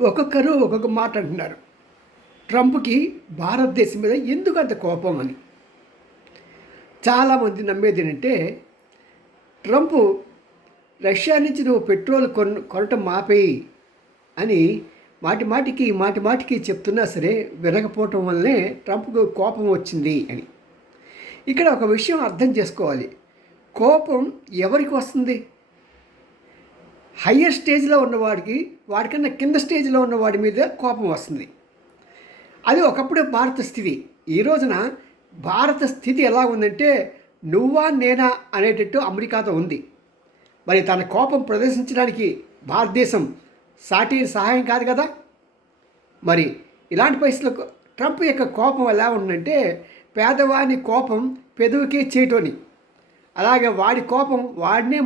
ఒక్కొక్కరు ఒక్కొక్క మాట అంటున్నారు. ట్రంప్‌కి భారతదేశం మీద ఎందుకు అంత కోపం అని. చాలామంది నమ్మేదేంటంటే, ట్రంప్ రష్యా నుంచి నువ్వు పెట్రోల్ కొనటం మాపేయి అని మాటి మాటికి చెప్తున్నా సరే వినకపోవటం వల్లనే ట్రంప్‌కు కోపం వచ్చింది అని. ఇక్కడ ఒక విషయం అర్థం చేసుకోవాలి. కోపం ఎవరికి వస్తుంది? హయ్యర్ స్టేజ్లో ఉన్నవాడికి, వాడికన్నా కింద స్టేజ్లో ఉన్నవాడి మీద కోపం వస్తుంది. అది ఒకప్పుడు భారత స్థితి. ఈ రోజున భారత స్థితి ఎలా ఉందంటే, నువ్వా నేనా అనేటట్టు అమెరికాతో ఉంది. మరి తన కోపం ప్రదర్శించడానికి భారతదేశం సాటి సహాయం కాదు కదా. మరి ఇలాంటి పరిస్థితుల్లో ట్రంప్ యొక్క కోపం ఎలా ఉందంటే, పేదవాని కోపం పెదవికే చేటోని. అలాగే వాడి కోపం వాడినే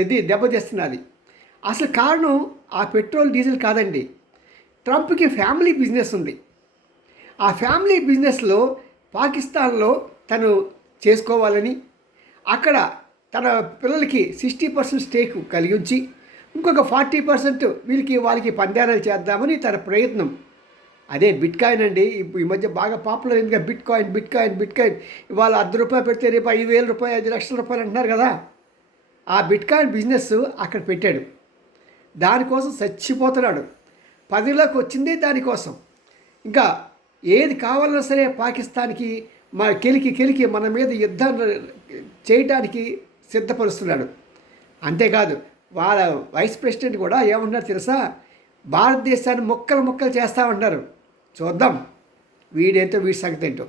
ఇది దెబ్బతీస్తున్నది. అసలు కారణం ఆ పెట్రోల్ డీజిల్ కాదండి. ట్రంప్కి ఫ్యామిలీ బిజినెస్ ఉంది. ఆ ఫ్యామిలీ బిజినెస్లో పాకిస్తాన్లో తను చేసుకోవాలని, అక్కడ తన పిల్లలకి 60% స్టేక్ కలిగి ఉంచి ఇంకొక 40% వాళ్ళకి పందాలు చేద్దామని తన ప్రయత్నం. అదే బిట్కాయిన్ అండి. ఈ మధ్య బాగా పాపులర్ అయిందిగా బిట్కాయిన్. ఇవాళ ₹10 పెడితే రేపు ₹5,000 ₹5,00,000 అంటున్నారు కదా. ఆ బిట్కాయిన్ బిజినెస్ అక్కడ పెట్టాడు. దానికోసం చచ్చిపోతున్నాడు. పదిలోకి వచ్చిందే దానికోసం. ఇంకా ఏది కావాలన్నా సరే పాకిస్తాన్కి కెలికి మన మీద యుద్ధం చేయటానికి సిద్ధపరుస్తున్నాడు. అంతేకాదు వాళ్ళ వైస్ ప్రెసిడెంట్ కూడా ఏమంటున్నారు తెలుసా? భారతదేశాన్ని ముక్కలు చేస్తామంటున్నారు. చూద్దాం వీడేంటో వీడి సంగతి ఏంటో.